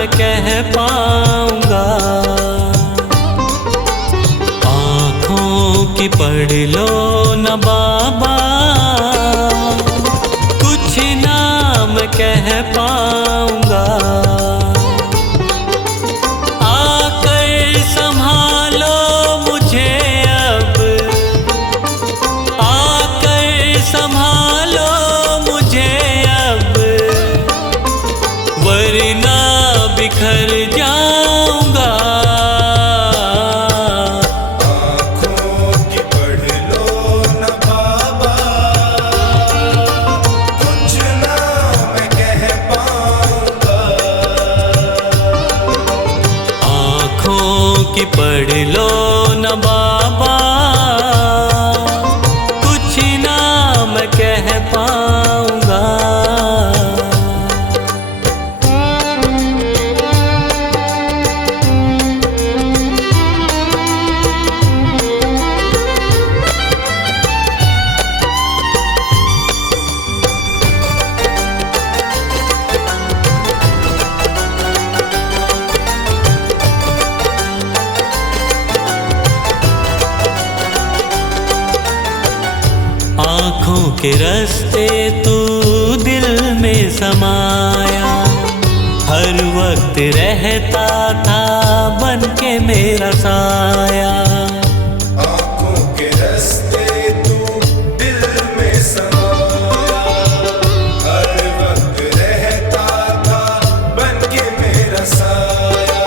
मैं कह पाऊंगा। आँखों की पढ़ लो न बाबा, कुछ ना मैं कह पाऊंगा। आकर संभालो मुझे अब, आकर संभालो मुझे अब, वरना बिखर जाऊंगा। आँखों की पढ़ लो न बाबा, कुछ ना मैं कह पाऊंगा। आँखों की पढ़ लो न बाबा, कुछ ना मैं कह पाऊंगा। आँखों के रास्ते तू दिल में समाया, हर वक्त रहता था बन के मेरा साया। आँखों के रास्ते तू दिल में समाया, हर वक्त रहता था बन के मेरा साया।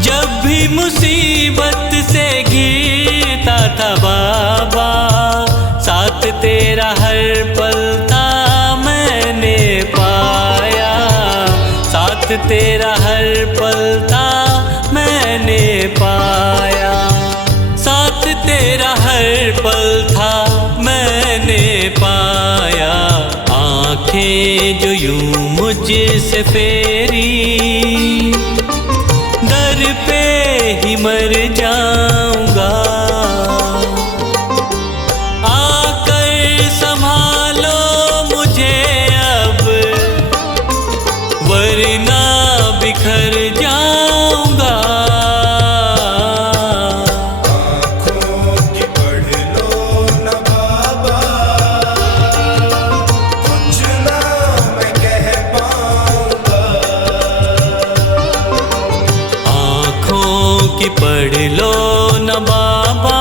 जब भी मुसीबत से घिरता था बाबा, साथ तेरा हर पल था मैंने पाया। साथ तेरा हर पल था मैंने पाया। साथ तेरा हर पल था मैंने पाया। आंखें जो यूं मुझसे फेरी, दर पे ही मर जाऊंगा। आकर संभालो मुझे अब, वरना बिखर जाऊंगा। आँखों की पढ़ लो न बाबा, कुछ ना मैं कह पाऊंगा। आँखों की पढ़ लो न बाबा,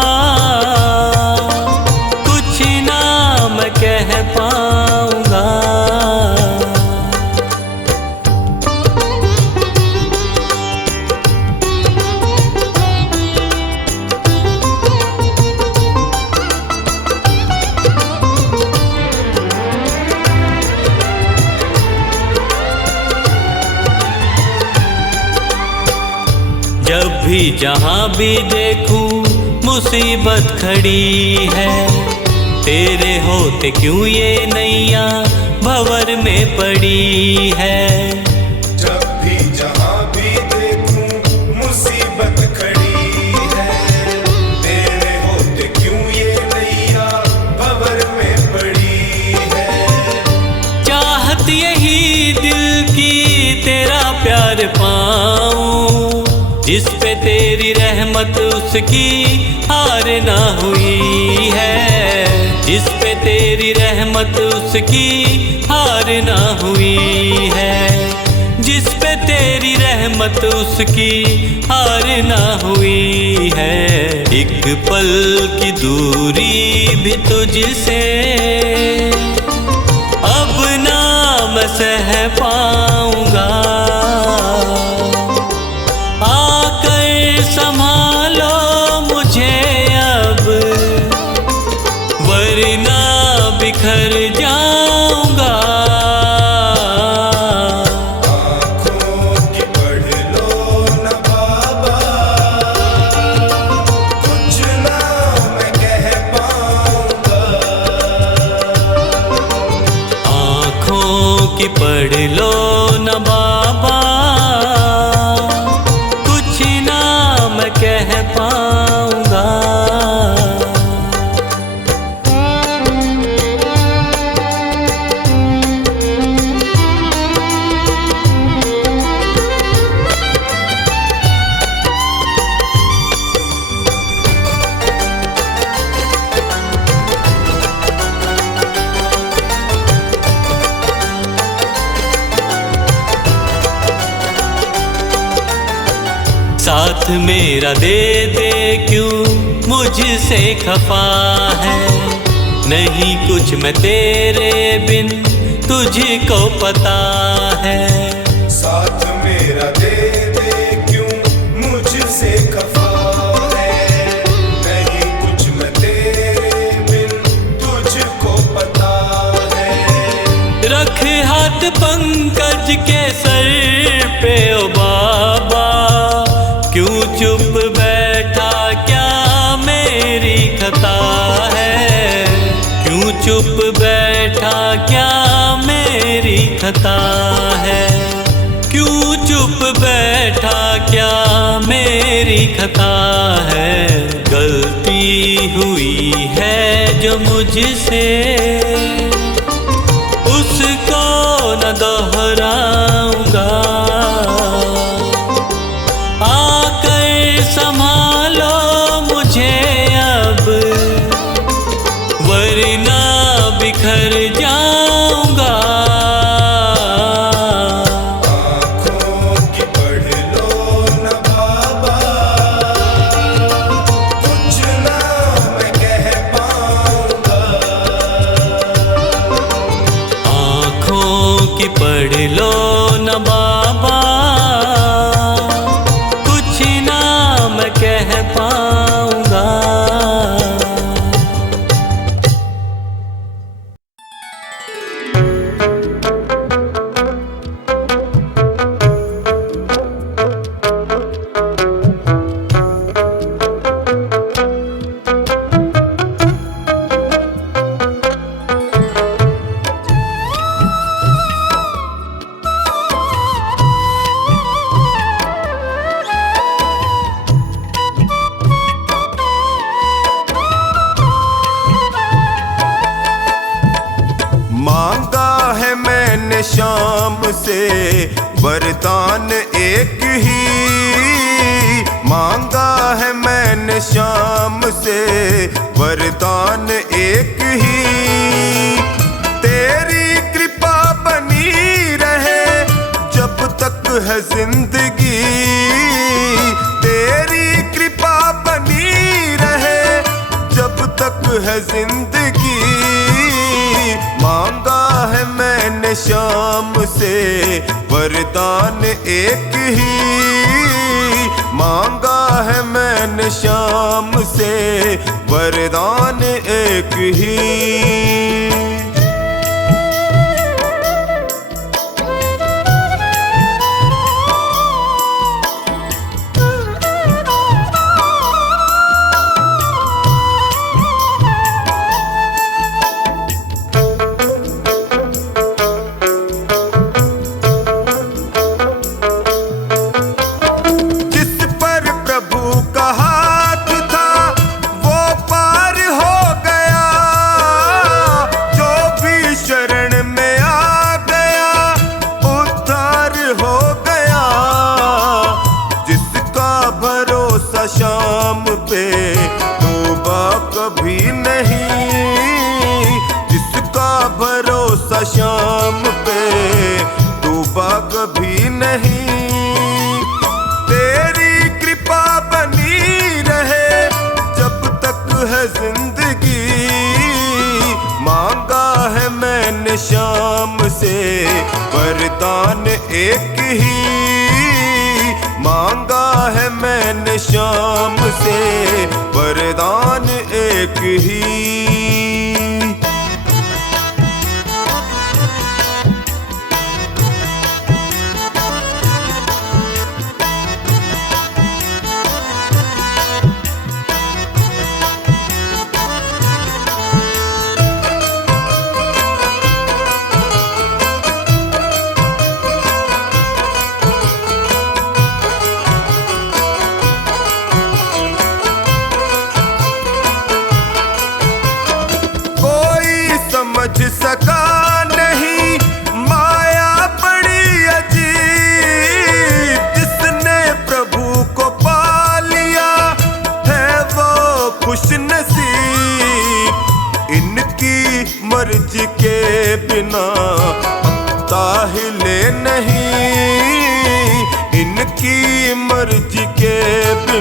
कुछ ना मैं कह पाऊंगा। जब भी जहाँ भी देखूं मुसीबत खड़ी है, तेरे होते क्यों ये नैया भंवर में पड़ी है। जब भी जहाँ भी देखूं मुसीबत खड़ी है, तेरे होते क्यों ये नैया भंवर में पड़ी है। चाहत यही दिल की तेरा प्यार पाऊं, जिस पे तेरी रहमत उसकी हार ना हुई है। जिस पे तेरी रहमत उसकी हार ना हुई है। जिस पे तेरी रहमत उसकी हार ना हुई है। एक पल की दूरी भी तुझसे अब ना मैं सह पाऊंगा। आकर संभालो मुझे अब, वरना बिखर जाऊंगा। आँखों की पढ़ लो न बाबा, कुछ ना मैं कह पाऊंगा। आँखों की पढ़ लो न बाबा, कुछ ना मैं कह पाऊंगा। साथ मेरा दे दे क्यों मुझसे खफा है, नहीं कुछ मैं तेरे बिन तुझको पता है। साथ मेरा दे दे क्यों मुझसे खफा है, नहीं कुछ मैं तेरे बिन तुझको पता है। रख हाथ पंकज के सर पे ओ बाबा, क्यों चुप बैठा क्या मेरी खता है, क्यों चुप बैठा क्या मेरी खता है, क्यों चुप बैठा क्या मेरी खता है। गलती हुई है जो मुझसे उसको न दोहराऊंगा, आकर संभालो मुझे अब वरना बिखर जाऊंगा। आँखों की पढ़ लो न बाबा, कुछ ना मैं कह पाऊंगा। आँखों की पढ़ लो न बाबा, कुछ ना मैं कह पाऊंगा। मांगा है मैंने शाम से वरदान एक ही, मांगा है मैंने शाम से वरदान एक ही। तेरी कृपा बनी रहे जब तक है जिंदगी, तेरी कृपा बनी रहे जब तक है जिंदगी। मांगा है मैंने शाम से वरदान एक ही, मांगा है मैंने शाम से वरदान एक ही। शाम पे तौबा कभी नहीं, जिसका भरोसा शाम पे तौबा कभी नहीं। तेरी कृपा बनी रहे जब तक है जिंदगी, मांगा है मैंने शाम से वरदान एक ही, मांगा है मैंने शाम से वरदान एक ही।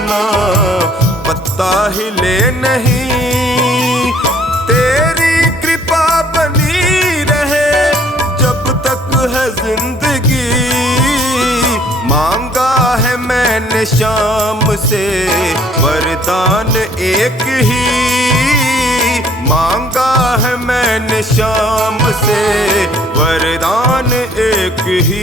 ना पत्ता हिले नहीं। तेरी कृपा बनी रहे जब तक है जिंदगी। मांगा है मैंने शाम से वरदान एक ही। मांगा है मैंने शाम से वरदान एक ही।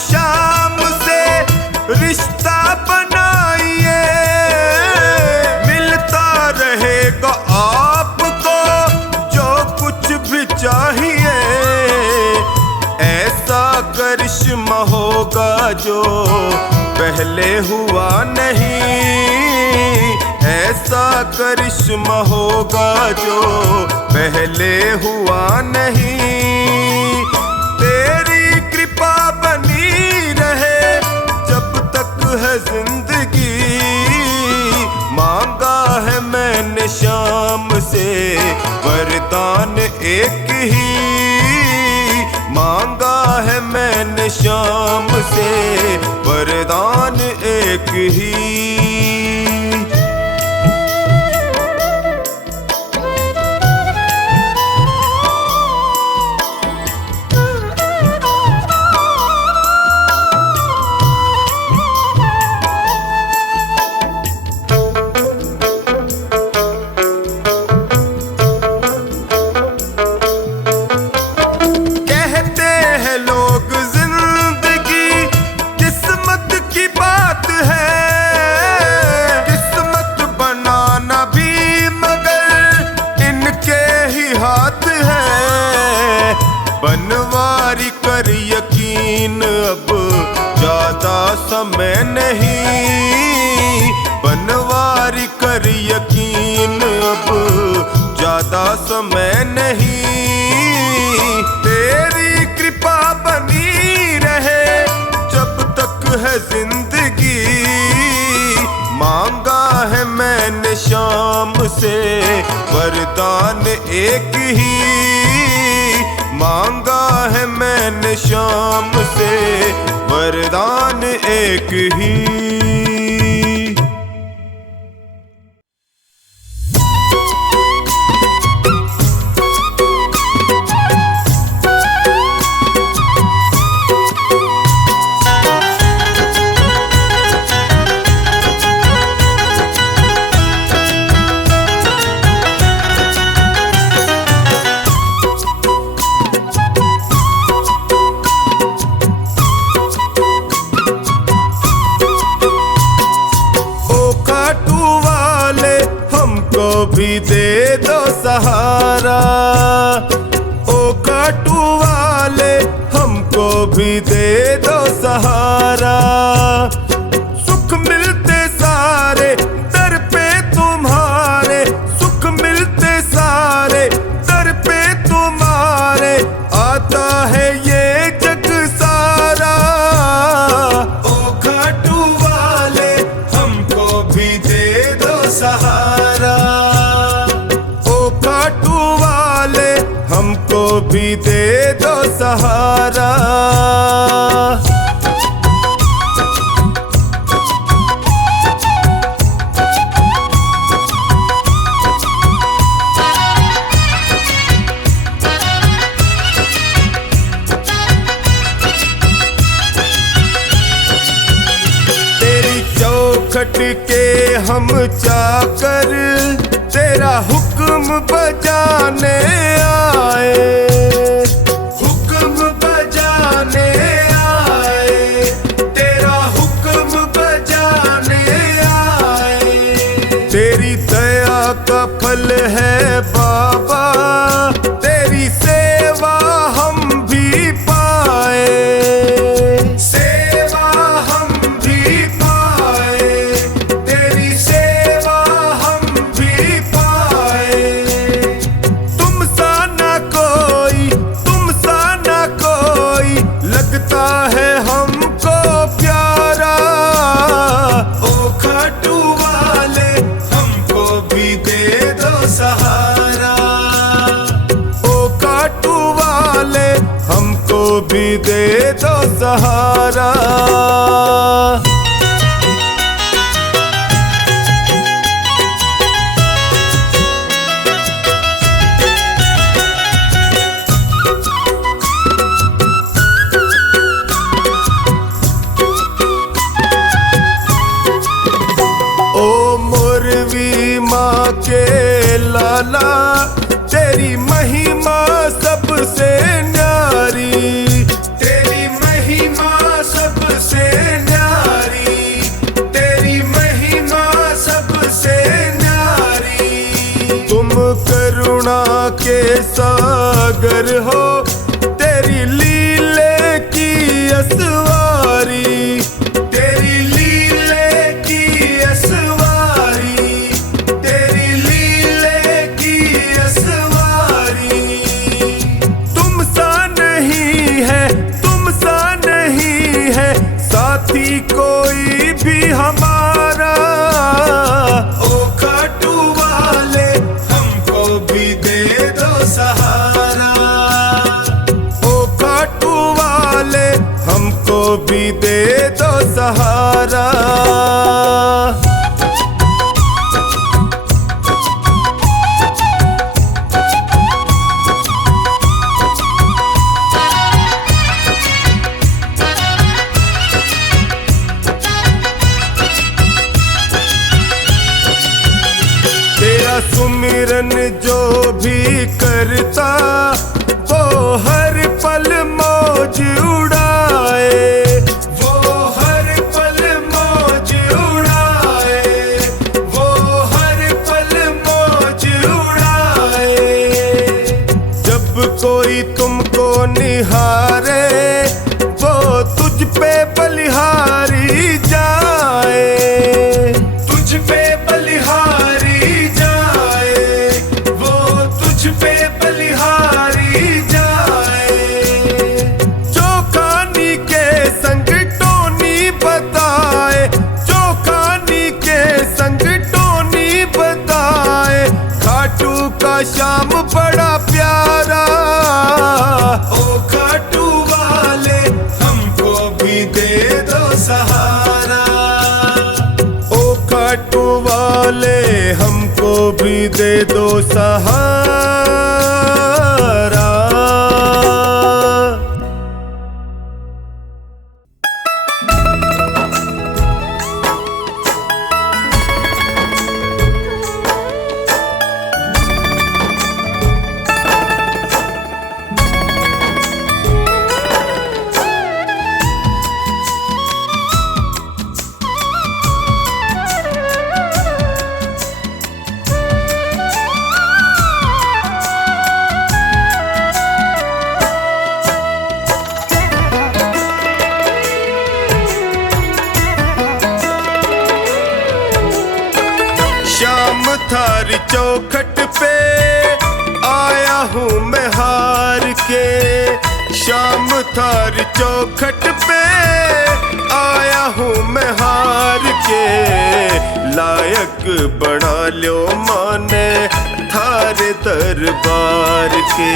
शाम से रिश्ता बनाइए, मिलता रहेगा आपको जो कुछ भी चाहिए। ऐसा करिश्मा होगा जो पहले हुआ नहीं। ऐसा करिश्मा होगा जो पहले हुआ नहीं। तेरी कृपा बनी रहे जब तक है जिंदगी। मांगा है मैंने शाम से वरदान एक ही। मांगा है मैंने शाम से वरदान एक ही। बनवारी कर यकीन अब ज्यादा समय नहीं। बनवारी कर यकीन अब ज्यादा समय नहीं। तेरी कृपा बनी रहे जब तक है जिंदगी। मांगा है मैंने शाम से वरदान एक ही। मांगा है मैंने शाम से वरदान एक ही। भी दे दो सहारा, ओ काटू वाले हमको भी दे दो सहारा। सुख मिलते सारे दर पे तुम्हारे, सुख मिलते सारे दर पे तुम्हारे। आता है ये जग सारा, ओ काटू वाले हमको भी दे दो सहारा। हमको भी दे दो सहारा। तेरी चौखट के हम चाकर, तेरा हुक्म बजाने आए, हुक्म बजाने आए, तेरा हुक्म बजाने आए। तेरी दया का फल है बाबा, तेरी सेवा हम भी पाए, सेवा हम भी लगता है हमको प्यारा। ओ खाटू वाले हमको भी दे दो सहारा। ओ खाटू वाले हमको भी दे दो सहारा। माँ के लाला तेरी महिमा सबसे न्यारी। तेरी महिमा सबसे न्यारी। तेरी महिमा सबसे न्यारी। तुम करुणा के सागर हो, तेरी लीले की असवारी। तेरी लीले की असवारी। साथी कोई भी हमारा। ओ खाटू वाले हमको भी दे दो सहारा। ओ खाटू वाले हमको भी दे दो सहारा। सुमिरन जो भी करता वो हर पल मौज उड़ाए। वो हर पल मौज उड़ाए। वो हर पल मौज उड़ाए। जब कोई तुमको निहारे वो तुझ पे बलिहारी जाए। तुझ पे बलिहारी पे बलिहारी जाए। चौखानी के संग टोनी बताए। चौखानी के संग टोनी बताए। खाटू का श्याम बड़ा प्यारा। ओ खाटू वाले हमको भी दे दो सहारा। ओ खाटू वाले हमको भी दे दो सहारा। थारी चौखट पे आया हूँ मैं हार के। शाम थारी चौखट पे आया हूँ मैं हार के। लायक बना लो माने थारे दरबार के।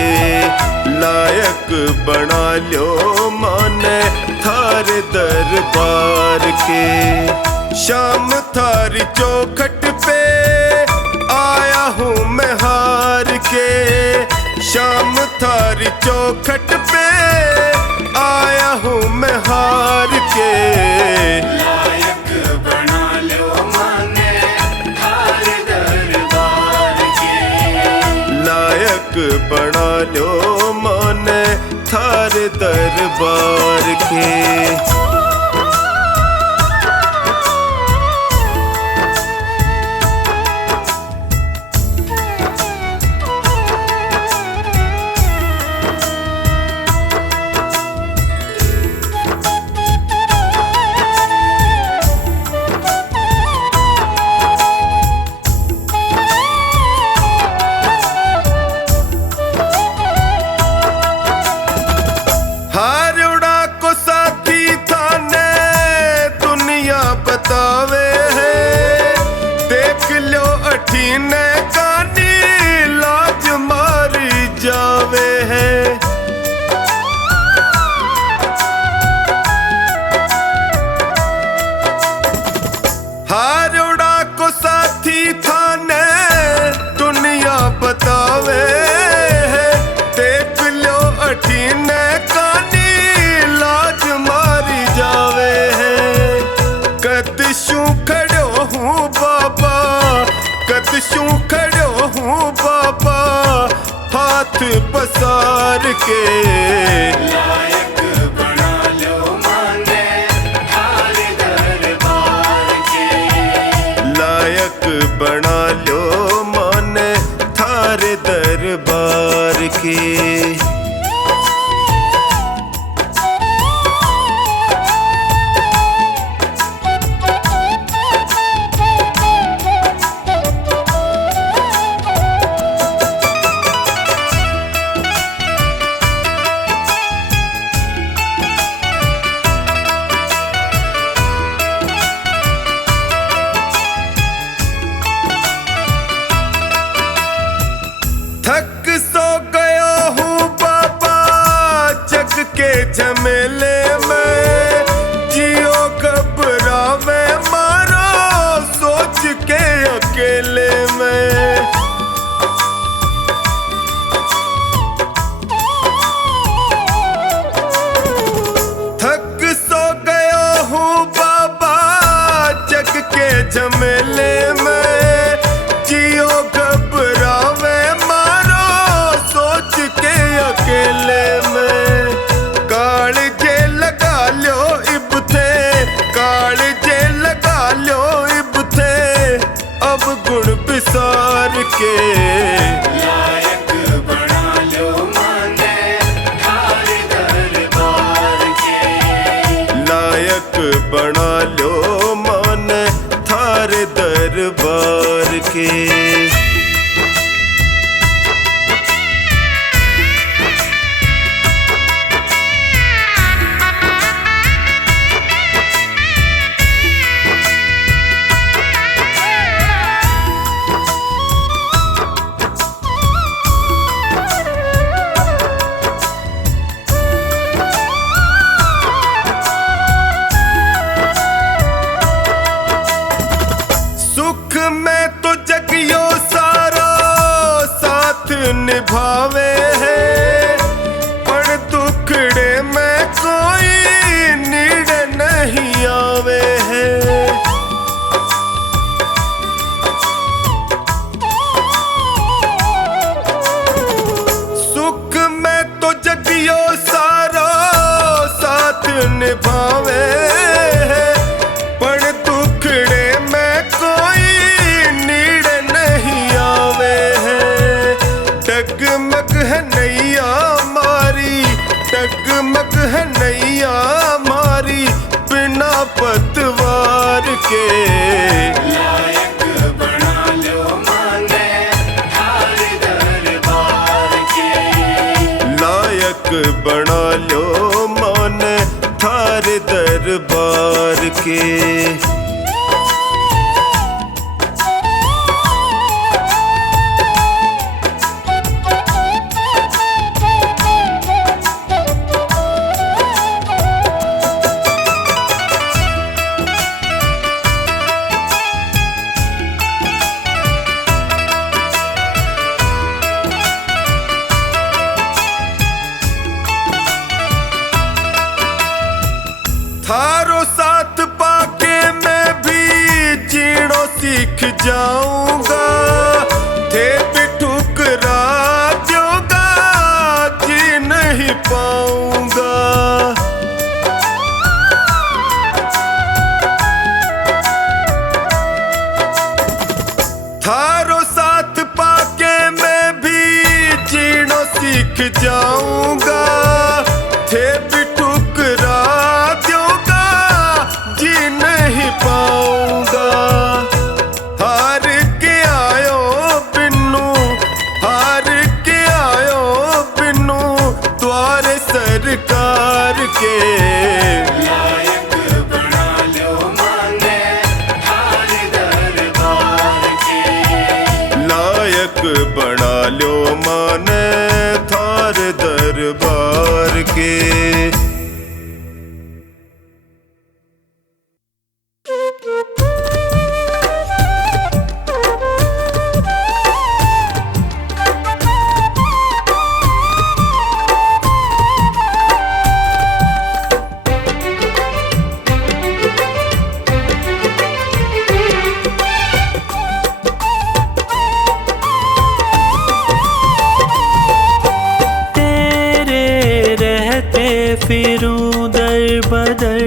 लायक बना लो माने थारे दरबार के। शाम थारी चौखट पे आया हूँ मैं हार के। शाम थारी चौखट पे आया हूँ मैं हार के। लायक बना लो माने थारे दरबार के। लायक बना लो माने थारे दरबार के। हार पसार के। लायक बना लो माने थारे दरबार के। लायक बना लो माने थारे दरबार के। थक सो गया हूँ बाबा जग के झमेले में। जियो घबरावे मारो सोच के अकेले में। थक सो गया हूँ बाबा जग के झमेले में। जियो घबरावे मारो सोच के अकेले में। कालजे लगा लो इब थे, कालजे लगा लो इब थे अब गुण बिसार के। लायक बना लो माने थारे दरबार के। लायक बना लो मान थारे दरबार के। सुख में तो जगियो सारा साथ निभावे है। पर दुखड़े में कोई नीड़ नहीं आवे है। सुख में तो जगियो सारा साथ निभावे है। पर दुखड़े में कोई नीड़ नहीं आवे है। डगमग है नैया मारी, डगमग है नैया मारी बिना पतवार के। लायक बना लो माने थारे दरबार के। लायक बना लो मान थारे दरबार के। थारो साथ पाके मैं भी जीणो सीख जाऊंगा। थे भी ठुकरा जोगा जी नहीं पाऊंगा। थारो साथ पाके मैं भी जीणो सीख जाऊंगा। थे भी ठुकरा जोगा जी नहीं पाऊंगा। हार के आयो बिन्नू, हार के आयो बिन्नू द्वारे सरकार के। लायक बना लो माने थारे दरबार के। लायक बना लो मान थारे दरबार के। फिरूं दर बदर,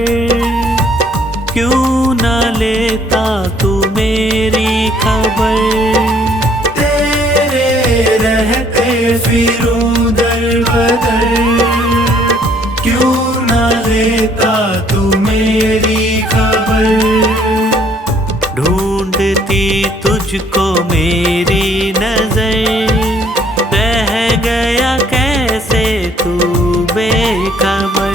क्यों ना लेता तू मेरी खबर। तेरे रहते फिरूं दर बदर, क्यों ना लेता तू मेरी खबर। ढूंढती तुझको मेरी नजर, रह गया कैसे तू बेखबर।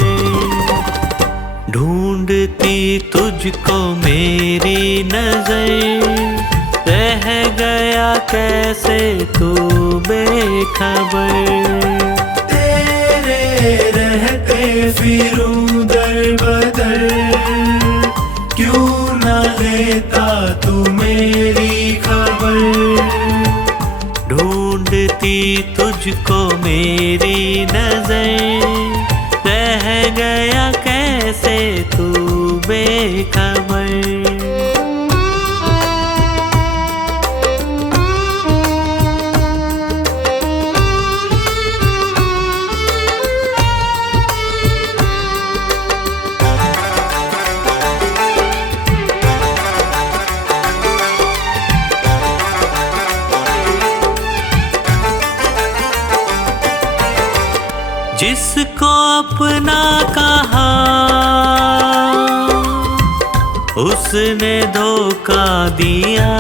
ढूंढती तुझको मेरी नजर, रह गया कैसे तू बेखबर। तेरे रहते फिरूं दर बदर, क्यों ना लेता तू मेरी खबर। ढूंढती तुझको मेरी नजर, रह गया कैसे तू बेखबर। जिसको अपना कहा उसने धोखा दिया,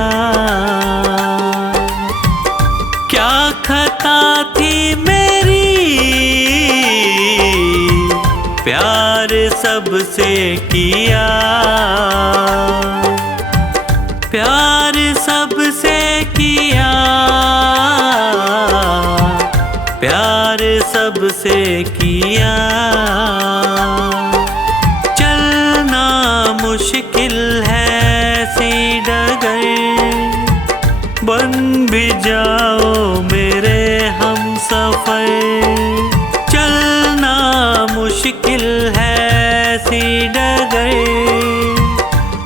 क्या खता थी मेरी, प्यार सबसे किया। प्यार सबसे किया, प्यार सबसे किया। चलना मुश्किल है सी डगर, बन भी जाओ मेरे हम सफर। चलना मुश्किल है सी डगर,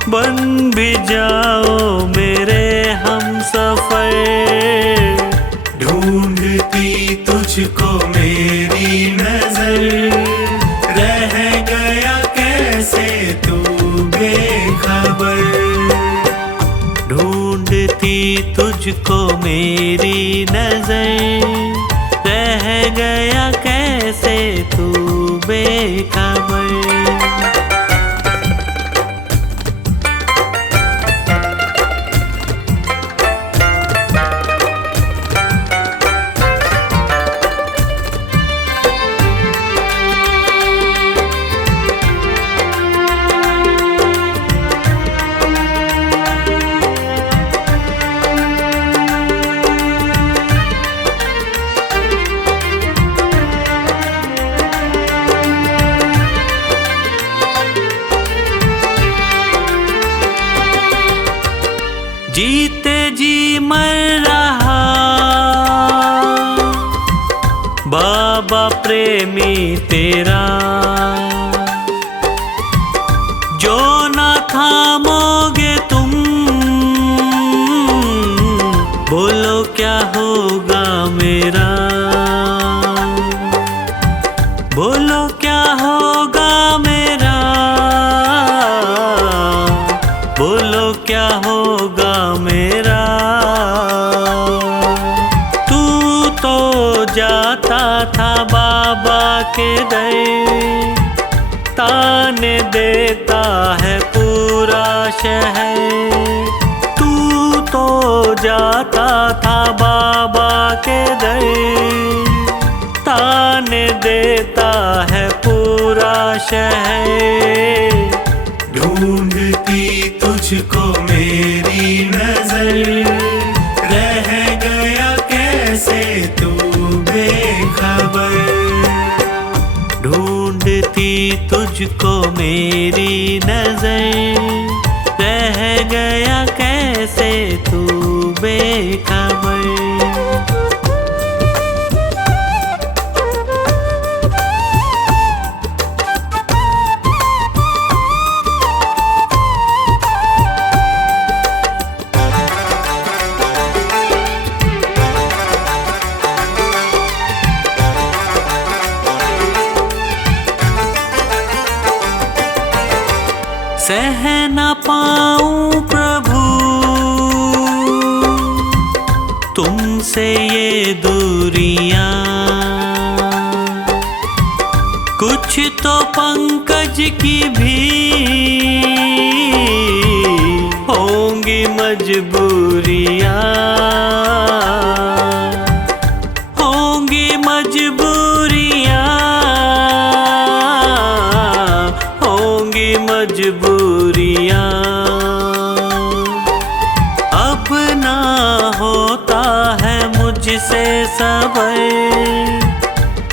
बन भी जाओ मेरे हम सफर। ढूंढती तुझको मेरी नजर, रह गया कैसे तू बेखबर। ढूंढती तुझको मेरी नजर, रह गया कैसे तू बेखबर। जीते जी मर रहा बाबा प्रेमी तेरा, जो ना थामोगे तुम, बोलो क्या होगा मेरा। बोलो क्या होगा मेरा, बोलो क्या होगा मेरा। तू तो जाता था बाबा के दर, ताने देता है पूरा शहर। तू तो जाता था बाबा के दर, ताने देता है पूरा शहर। ढूंढती तुझको मेरी नजर, रह गया कैसे तू बेखबर। ढूंढती तुझको मेरी नजर, रह गया कैसे तू बेखबर। सह न पाऊं प्रभु तुमसे ये दूरियां, कुछ तो पंकज की भी होंगी मजबूरियां, होंगी मजबूरियां, होंगी मजबूरियां। अब ना होता है मुझसे सबर,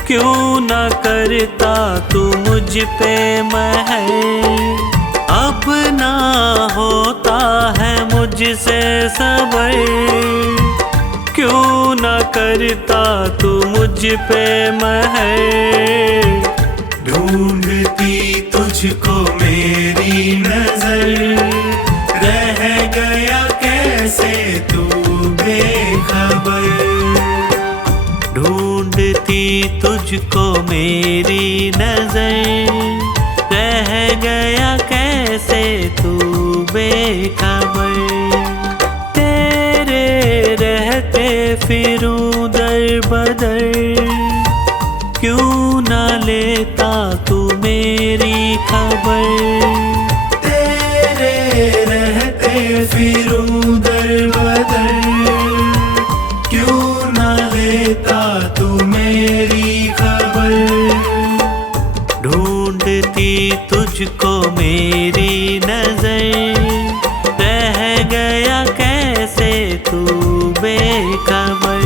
क्यों न करता तू मुझ पे महर। अब ना होता है मुझसे सबर, क्यों न करता तू मुझ पे महर। ढूंढती तुझको मेरी नजर, रह गया कैसे तू बेखबर। ढूंढती तुझको मेरी नजर, रह गया कैसे तू बेखबर। तेरे रहते फिरूं दर बदर, क्यों न लेता तू मेरी खबर। तेरे रहते फिरूं दर बदर, क्यों न लेता तू मेरी खबर। ढूंढती तुझको मेरी नजर, रह गया कैसे तू बेखबर।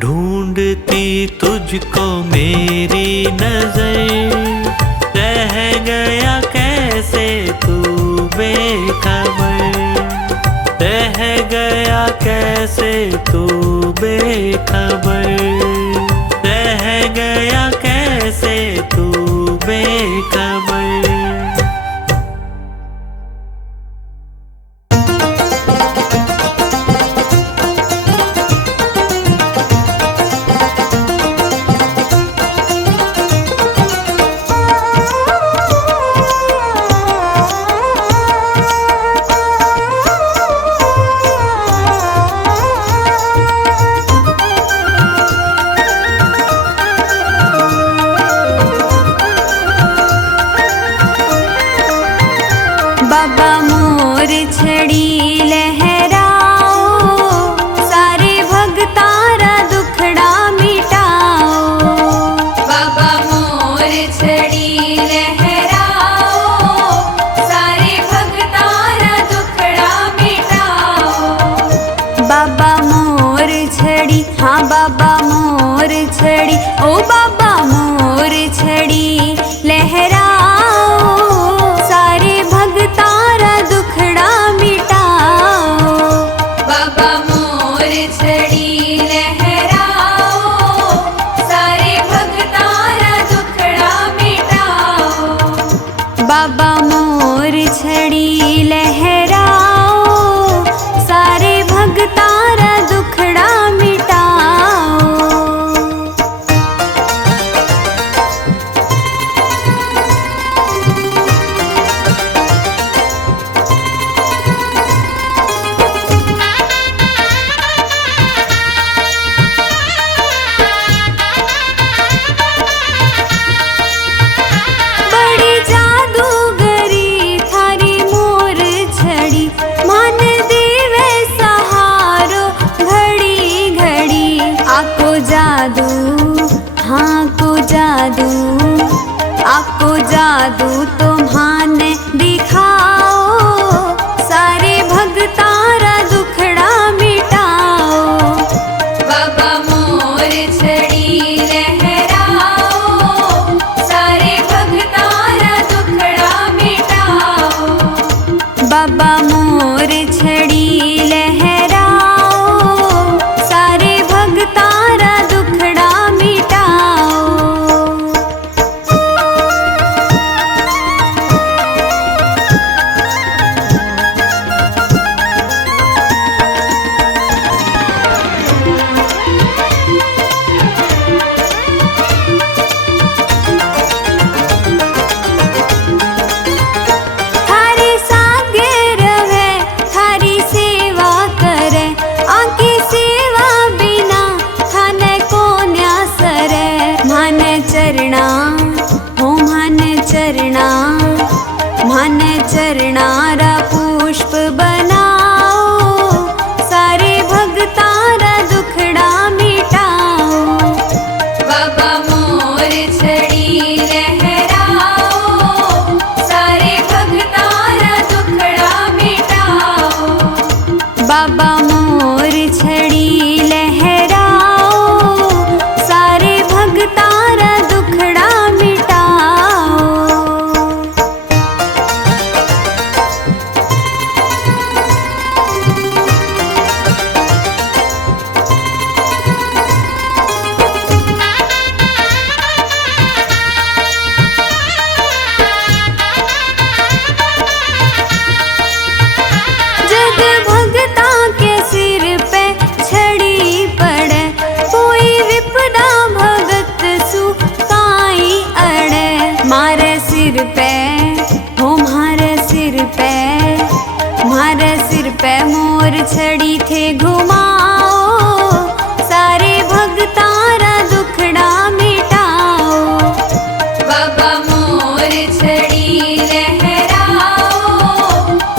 ढूंढती तुझको मेरी नजर, रह गया कैसे तू बेखबर। रह गया कैसे तू बेखबर, रह गया कैसे तू बेखबर। बाबा मोर छड़ी लहराओ, सारे भगतारा दुखड़ा मिटाओ। बाबा मोर छड़ी लहराओ, सारे भगतारा दुखड़ा मिटाओ। बाबा मोर छड़ी, हाँ बाबा मोर छड़ी, ओ बाबा मोर छड़ी लहराओ, सारे भगतारा दुखड़ा मिटाओ। बाबा मोर छड़ी लहराओ, सारे भगतारा दुखड़ा मिटाओ। बाबा मोर छड़ी लहराओ, सारे भगतारा दुखड़ा मिटाओ। बड़ी जादूगरी थारी मोर छड़ी, मान देवे सहारो घड़ी घड़ी। आपको जादू, हाँ को जादू, आपको जादू तुम्हाने दिखाओ, सारे भगतारा दुखड़ा मिटाओ। बाबा मोर छड़ी लहराओ, सारे भगतारा दुखड़ा मिटाओ। बाबा मोर छड़ी लहराओ, सारे भगतारा दुखड़ा मिटाओ। पे हो म्हारे सिर पे, म्हारे सिर पे मोर छड़ी थे घुमाओ, सारे भगतारा दुखड़ा मिटाओ। बाबा मोर छड़ी लहराओ,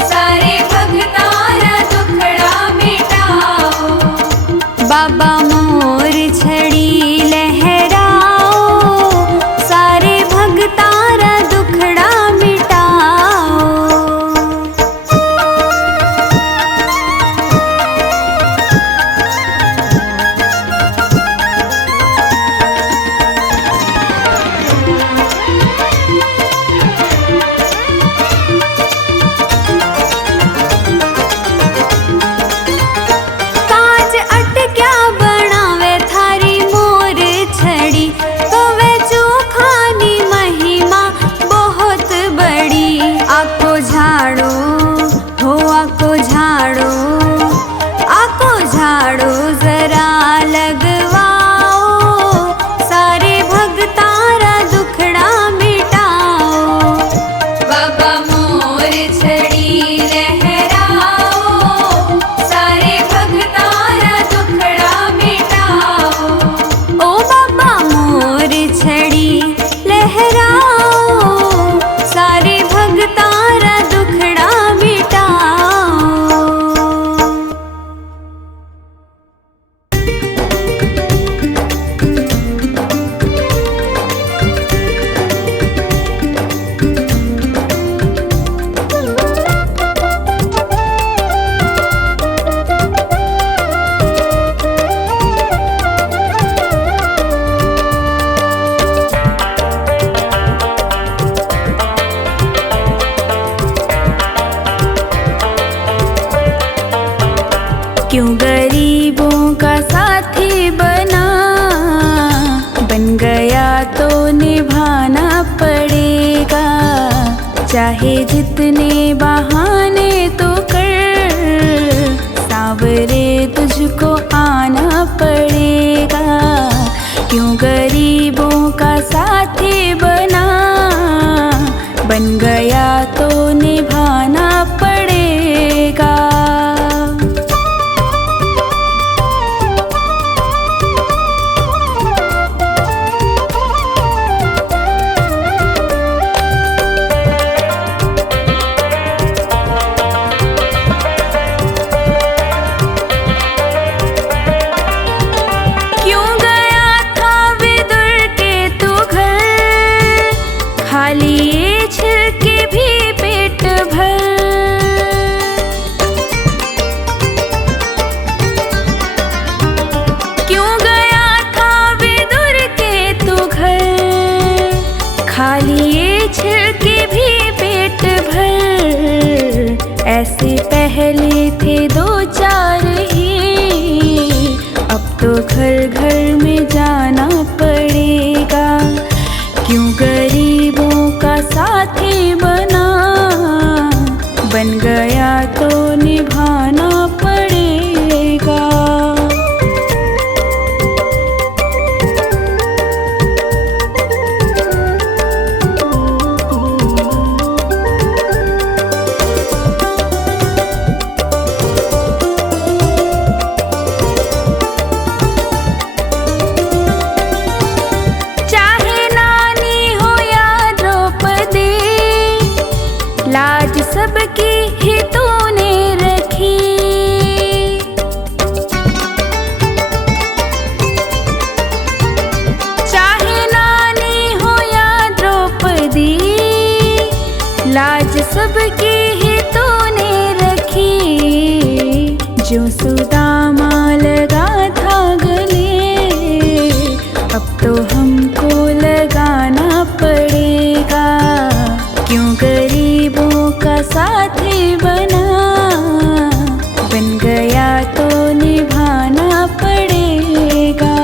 सारे भगतारा दुखड़ा मिटाओ। बाबा मोर छड़ी लहराओ, सारे भगतारा दुखड़ा मिटाओ। काज अटक्या बनावे थारी मोर छड़ी, तो वे चोखानी महिमा बहुत बड़ी। आको झाड़ो हो आको झाड़ो, आको झाड़ो जरा लगवाओ, सारे भगतारा दुखड़ा मिटाओ। बाबा मोर छड़ी लहराओ, सारे भगतारा दुखड़ा मिटाओ। ओ बाबा मोर छड़ी लहराओ, सारे भगतारा दुखड़ा मिटाओ। क्यों गरीबों का साथी बना, बन गया तो निभाना पड़ेगा। चाहे जितने बहाने तो कर, सावरे तुझको आना पड़ेगा। क्यों गरीबों का साथी बना, बन गया तो निभाना पड़ेगा। क्यों गया था विदुर के तू घर, खाली ये छिलके भी पेट भर। क्यों गया था विदुर के तू घर, खाली ये छिलके भी पेट भर। ऐसे पहले थे दो चार ही, अब तो घर घर में जाना पड़ेगा। क्यों गरीबों का साथी बना, बन गया तो निभाना पड़ेगा। चाहे नानी हो या द्रौपदी, लाज सबकी ही तूने रखी। चाहे नानी हो या द्रौपदी, लाज सबकी ही तूने रखी। जो सुदामा लगा था गले, अब तो हमको लगाना पड़ेगा। क्यों गरीबों का साथी बना, बन गया तो निभाना पड़ेगा।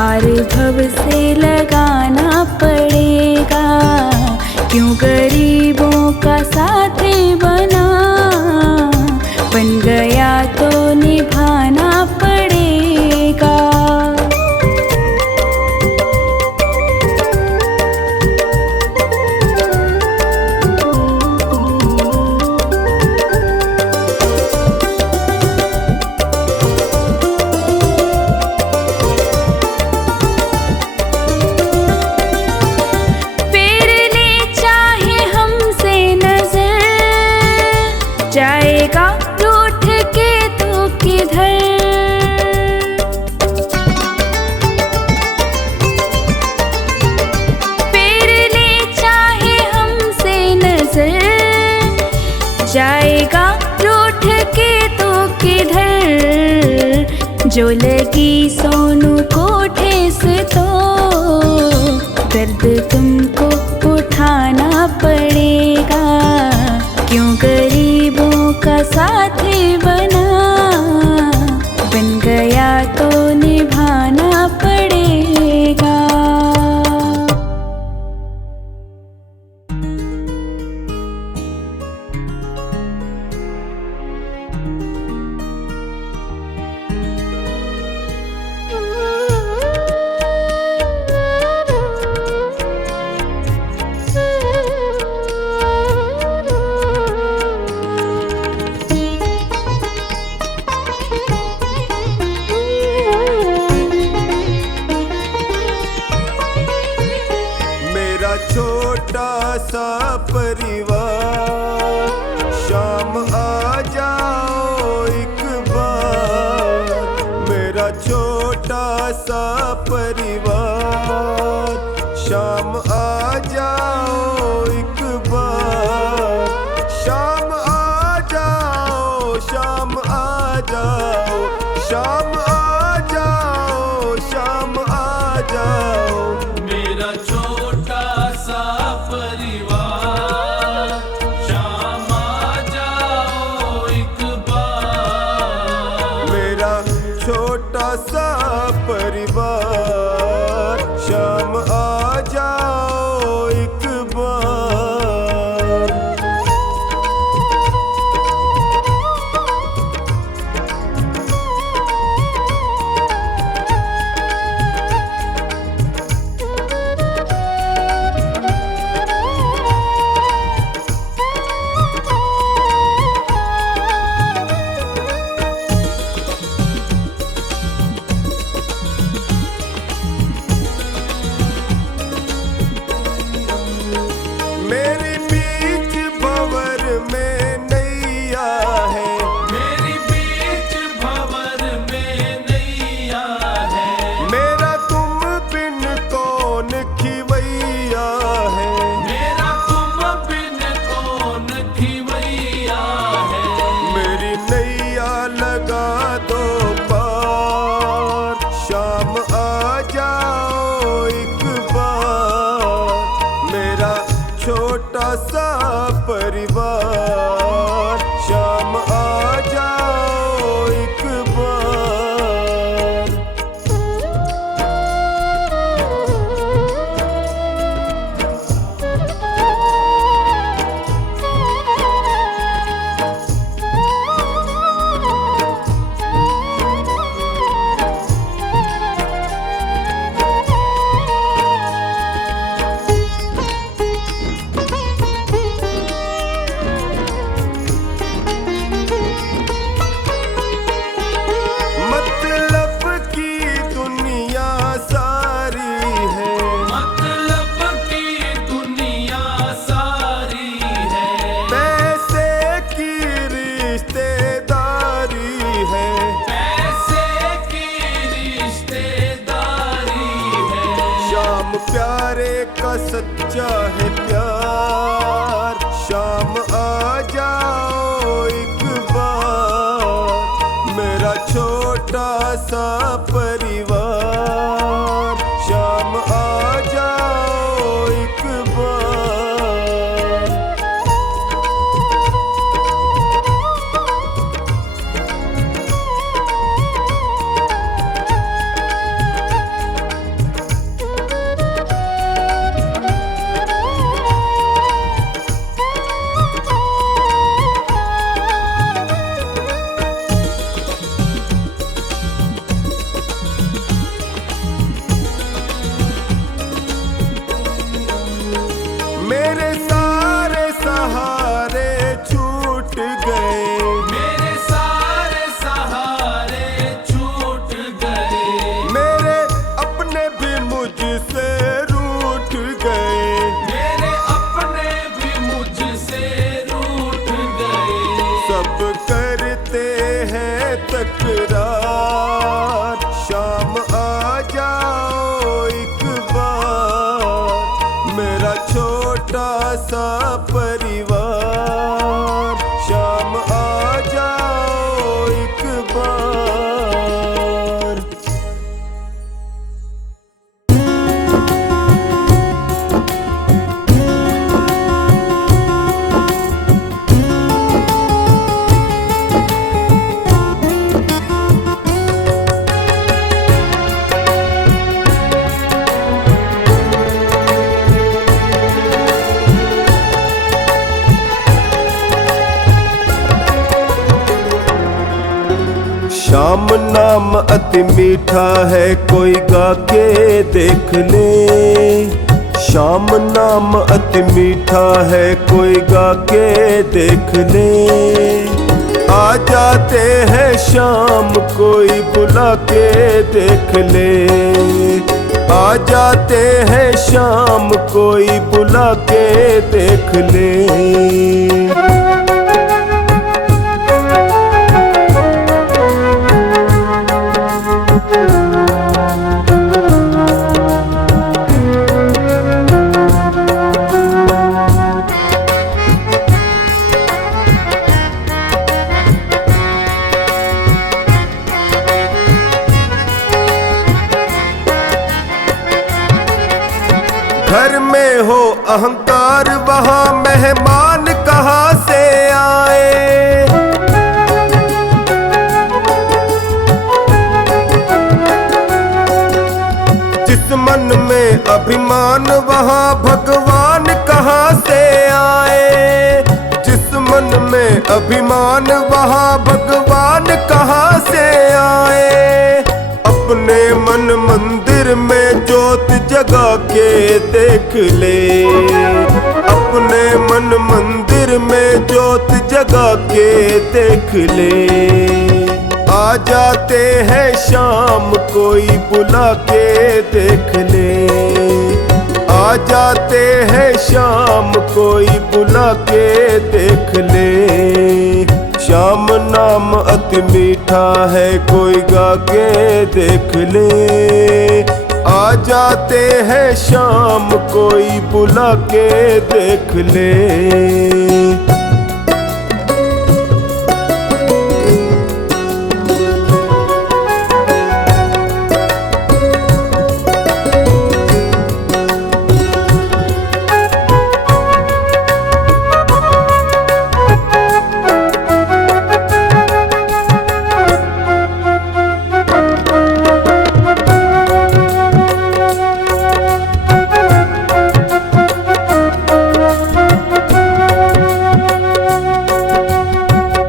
पार भव से लगाना पड़ेगा, क्यों गरीबों का साथी बना, बन गया तो निभाना पड़ेगा। जाएगा रूठ के तू किधर, फेर ले चाहे हमसे नजर, जाएगा रूठ के तू किधर। जो लगी सोनू को ठेस तो दर्द तुमको उठाना पड़ेगा, क्यों गरीबों का साथी बना, बन गया तो निभाना पड़ेगा। छोटा सा परिवार, शाम आ जाओ एक बार। मेरा छोटा सा परिवार, शाम आ जाओ एक बार। शाम आ जाओ, शाम आ जाओ, शाम आ जाओ, शाम आ जाओ। मेरा छोटा सा परिवार, शाम आ जाओ एक बार। मेरा छोटा सा परिवार, शाम आ जाओ एक बार। मेरी बीच भंवर में नैया है, मेरी बीच भंवर में नैया है। मेरा तुम बिन कौन खिवैया है, मेरा तुम बिन कौन खिवैया है। मेरी नैया लगा दो पार, शाम आ जाओ एक बार। मेरा छोटा सा परिवार, शाम आ जाओ एक बार। मतलब की दुनिया सारी है, मतलब की दुनिया सारी है। पैसे की रिश्तेदारी है, पैसे की रिश्तेदारी है। शाम प्यारे का सच्चा है प्यार, शाम आ जाओ एक बार। मेरा छोटा सा परिवार, शाम आ जाओ एक बार। मेरे सारे सहारे छूट गए, मेरे सारे सहारे छूट गए, मेरे अपने भी मुझसे रूठ गए, मेरे अपने भी मुझसे रूठ गए। सब करते हैं तकरार, शाम आ जाओ एक बार, मेरा छोटा सा परिवार, शाम आ जाओ एक बार। शाम नाम अति मीठा है, कोई गा के देख ले। शाम नाम अति मीठा है, कोई गा के देख ले। आ जाते हैं शाम, कोई बुला के देख ले। आ जाते हैं शाम, कोई बुला के देख ले। घर में हो अहंकार, वहाँ मेहमान कहाँ से आए। जिस मन में अभिमान, वहाँ भगवान कहाँ से आए। जिस मन में अभिमान, वहाँ भगवान कहाँ से आए। अपने मन मंदिर में ज्योत जगा के देख ले। अपने मन मंदिर में ज्योत जगा के देख ले। आ जाते हैं शाम, कोई बुला के देख ले। आ जाते हैं शाम, कोई बुला के देख ले। शाम नाम अति मीठा है, कोई गा के देख ले। आ जाते हैं शाम, कोई बुला के देख ले।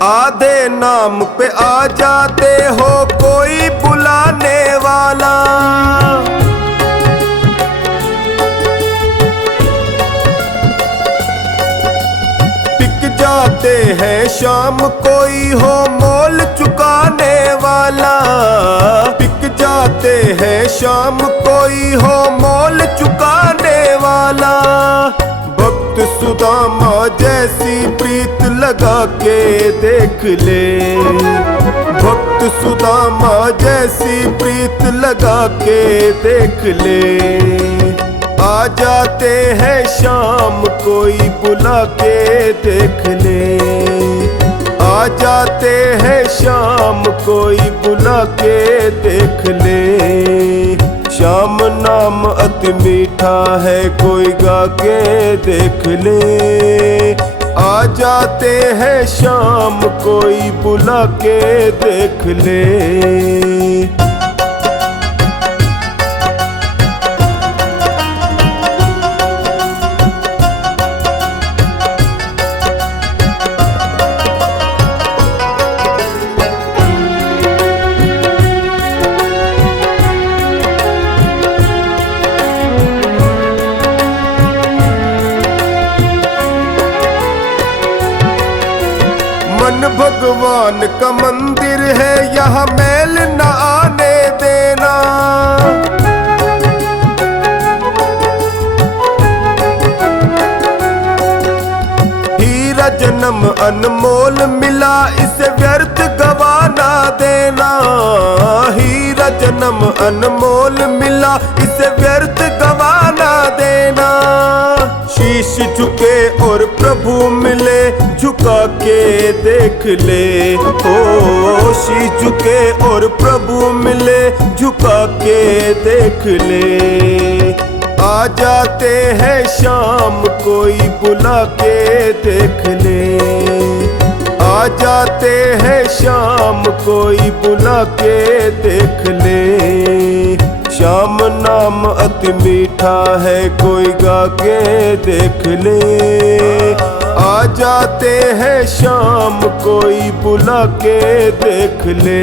आधे नाम पे आ जाते हो, कोई बुलाने वाला। बिक जाते हैं शाम, कोई हो मोल चुकाने वाला। बिक जाते हैं शाम, कोई हो मोल चुकाने वाला। भक्त सुदामा जैसी प्रीत लगा के देख ले। भक्त सुदामा जैसी प्रीत लगा के देख ले। आ जाते हैं शाम, कोई बुला के देख ले। आ जाते हैं शाम, कोई बुला के देख ले। शाम नाम अति मीठा है, कोई गा के देख ले। आ जाते हैं शाम, कोई बुला के देख ले। भगवान का मंदिर है, यहाँ मैल न आने देना। हीरा जन्म अनमोल मिला, इसे व्यर्थ गवाना देना। हीरा जन्म अनमोल मिला, इसे व्यर्थ गवाना देना। शीश झुके और प्रभु मिले, झुका के देख ले। ओ शीश झुके और प्रभु मिले, झुका के देख ले। आ जाते हैं शाम, कोई बुला के देख ले। आ जाते हैं शाम, कोई बुला के देख ले। श्याम नाम अति मीठा है, कोई गा के देख ले। आ जाते हैं शाम, कोई बुला के देख ले।